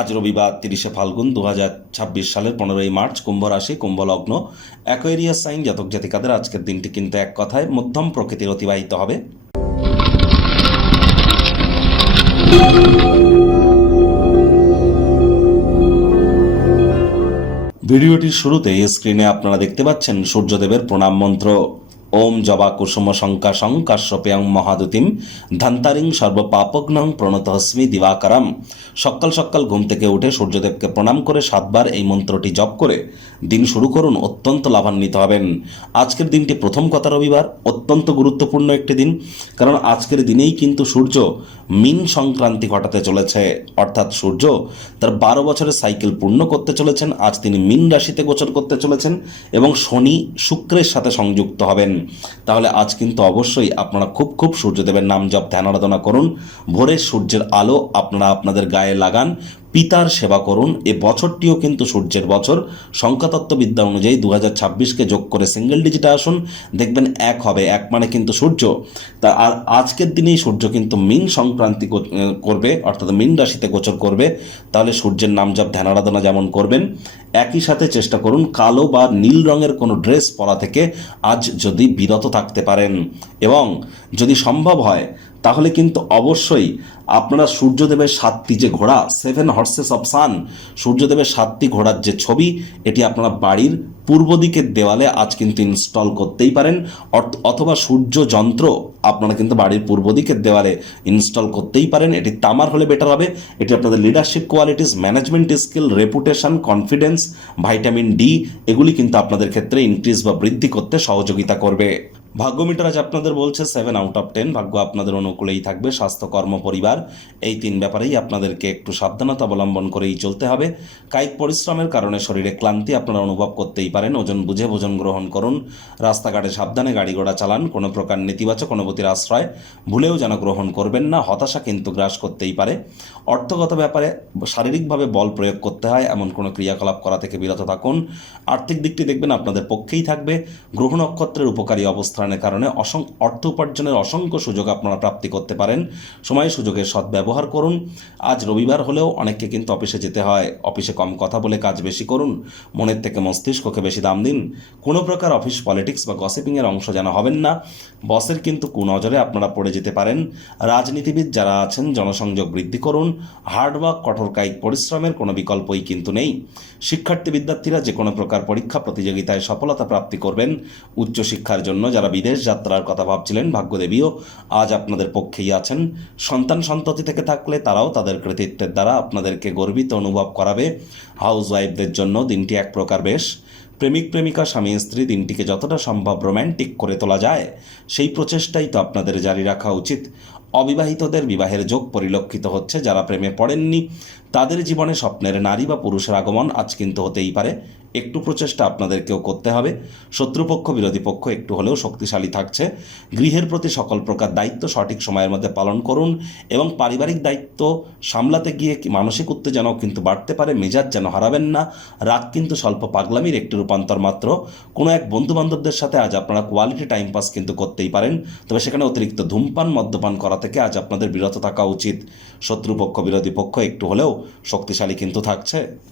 আজ রবিবার 30শে ফাল্গুন 2026 সালের 15ই মার্চ, কুম্ভ রাশি, কুম্ভ লগ্ন, অ্যাকোয়ারিয়াস সাইন জাতক জাতিকাদের আজকের দিনটি কিন্তু এক কথায় মধ্যম প্রকৃতির অতিবাহিত হবে। ভিডিওটির শুরুতে স্ক্রিনে আপনারা দেখতে পাচ্ছেন সূর্যদেবের প্রণাম মন্ত্র। ওম জবা কুসুম শঙ্কাশং কাশ্যপেয়ং মহাদুতিম ধান্তারিং সর্বপাপগ্নং প্রণতহস্মি দিবাকরম। সকাল সকাল ঘুম থেকে উঠে সূর্যদেবকে প্রণাম করে 7 বার এই মন্ত্রটি জপ করে দিন শুরু করুন, অত্যন্ত লাভান্বিত হবেন। আজকের দিনটি প্রথম কথা রবিবার, অত্যন্ত গুরুত্বপূর্ণ একটি দিন, কারণ আজকের দিনেই কিন্তু সূর্য মীন সংক্রান্তি ঘটাতে চলেছে, অর্থাৎ সূর্য তার 12 বছরের সাইকেল পূর্ণ করতে চলেছেন। আজ তিনি মীন রাশিতে গোচর করতে চলেছেন এবং শনি শুক্রের সাথে সংযুক্ত হবেন। তাহলে আজ কিন্তু অবশ্যই আপনারা খুব সূর্যদেবের নাম জপ ধ্যান আরাধনা করুন। ভোরের সূর্যের আলো আপনারা আপনাদের গায়ে লাগান, পিতার সেবা করুন। এ বছরটিও কিন্তু সূর্যের বছর। সংখ্যাতত্ত্ববিদ্যা অনুযায়ী 2026কে যোগ করে সিঙ্গেল ডিজিটে আসুন, দেখবেন 1 হবে। 1 মানে কিন্তু সূর্য। তা আর আজকের দিনেই সূর্য কিন্তু মীন সংক্রান্তি করবে, অর্থাৎ মীন রাশিতে গোচর করবে। তাহলে সূর্যের নাম জপ ধ্যান আরাধনা যেমন করবেন, একই সাথে চেষ্টা করুন কালো বা নীল রঙের কোনো ড্রেস পরা থেকে আজ যদি বিরত থাকতে পারেন, এবং যদি সম্ভব হয় তাহলে কিন্তু অবশ্যই আপনারা সূর্যদেবের 7টি যে ঘোড়া, 7 হর্সেস অফ সান, সূর্যদেবের 7টি ঘোড়ার যে ছবি, এটি আপনারা বাড়ির পূর্ব দিকের দেওয়ালে আজ কিন্তু ইনস্টল করতেই পারেন, অথবা সূর্য যন্ত্র আপনারা কিন্তু বাড়ির পূর্ব দিকের দেওয়ালে ইনস্টল করতেই পারেন। এটি তামার হলে বেটার হবে। এটি আপনাদের leadership qualities, management skill, reputation, confidence, vitamin D এগুলি কিন্তু আপনাদের ক্ষেত্রে ইনক্রিজ বা বৃদ্ধি করতে সহযোগিতা করবে। ভাগ্য মিটার আজ আপনাদের বলছে 7 আউট অফ 10। ভাগ্য আপনাদের অনুকূলেই থাকবে। স্বাস্থ্য, কর্ম, পরিবার এই 3 ব্যাপারেই আপনাদেরকে একটু সাবধানতা অবলম্বন করেই চলতে হবে। কায়িক পরিশ্রমের কারণে শরীরে ক্লান্তি আপনারা অনুভব করতেই পারেন। ওজন বুঝে ভোজন গ্রহণ করুন। রাস্তাঘাটে সাবধানে গাড়ি ঘোড়া চালান। কোনো প্রকার নেতিবাচক অনুভূতির আশ্রয় ভুলেও যেন গ্রহণ করবেন না। হতাশা কিন্তু গ্রাস করতেই পারে। অর্থগত ব্যাপারে শারীরিকভাবে বল প্রয়োগ করতে হয় এমন কোনো ক্রিয়াকলাপ করা থেকে বিরত থাকুন। আর্থিক দিকটি দেখবেন আপনাদের পক্ষেই থাকবে। গ্রহ নক্ষত্রের উপকারী অবস্থানের কারণে অর্থ উপার্জনের অসংখ্য সুযোগ আপনারা প্রাপ্তি করতে পারেন। সময় সুযোগের সদ্ব্যবহার করুন। আজ রবিবার হলেও অনেককে কিন্তু অফিসে যেতে হয়। অফিসে কম কথা বলে কাজ বেশি করুন। মনের থেকে মস্তিষ্ককে বেশি দাম দিন। কোনো প্রকার অফিস পলিটিক্স বা গসিপিংয়ের অংশ যেন হবেন না। বসের কিন্তু কুনজরে আপনারা পড়ে যেতে পারেন। রাজনীতিবিদ যারা আছেন জনসংযোগ বৃদ্ধি করুন। হার্ডওয়ার্ক, কঠোর কায়িক পরিশ্রমের কোনো বিকল্পই কিন্তু নেই। শিক্ষার্থী বিদ্যার্থীরা যে কোনো প্রকার পরীক্ষা প্রতিযোগিতায় সফলতা প্রাপ্তি করবেন। উচ্চশিক্ষার জন্য যারা বিদেশ যাত্রার কথা ভাবছিলেন, ভাগ্যদেবীও আজ আপনাদের পক্ষেই আছেন। সন্তান সন্ততি থেকে থাকলে তারাও তাদের কৃতিত্বের দ্বারা আপনাদেরকে গর্বিত অনুভব করাবে। হাউস ওয়াইফদের জন্য দিনটি এক প্রকার বেশ। প্রেমিক প্রেমিকা, স্বামী স্ত্রী দিনটিকে যতটা সম্ভব রোম্যান্টিক করে তোলা যায় সেই প্রচেষ্টাই তো আপনাদের জারি রাখা উচিত। অবিবাহিতদের বিবাহের যোগ পরিলক্ষিত হচ্ছে। যারা প্রেমে পড়েননি তাদের জীবনে স্বপ্নের নারী বা পুরুষের আগমন আজ কিন্তু হতেই পারে। একটু প্রচেষ্টা আপনাদেরকেও করতে হবে। শত্রুপক্ষ, বিরোধী পক্ষ একটু হলেও শক্তিশালী থাকছে। গৃহের প্রতি সকল প্রকার দায়িত্ব সঠিক সময়ের মধ্যে পালন করুন, এবং পারিবারিক দায়িত্ব সামলাতে গিয়ে মানসিক উত্তেজনাও কিন্তু বাড়তে পারে। মেজাজ যেন হারাবেন না। রাগ কিন্তু স্বল্প পাগলামির একটি রূপান্তর মাত্র। কোনো এক বন্ধুবান্ধবদের সাথে আজ আপনারা কোয়ালিটি টাইম পাস কিন্তু করতেই পারেন, তবে সেখানে অতিরিক্ত ধূমপান, মদ্যপান করা থেকে আজ আপনাদের বিরত থাকা উচিত। শত্রুপক্ষ, বিরোধী পক্ষ একটু হলেও শক্তিশালী কিন্তু থাকছে।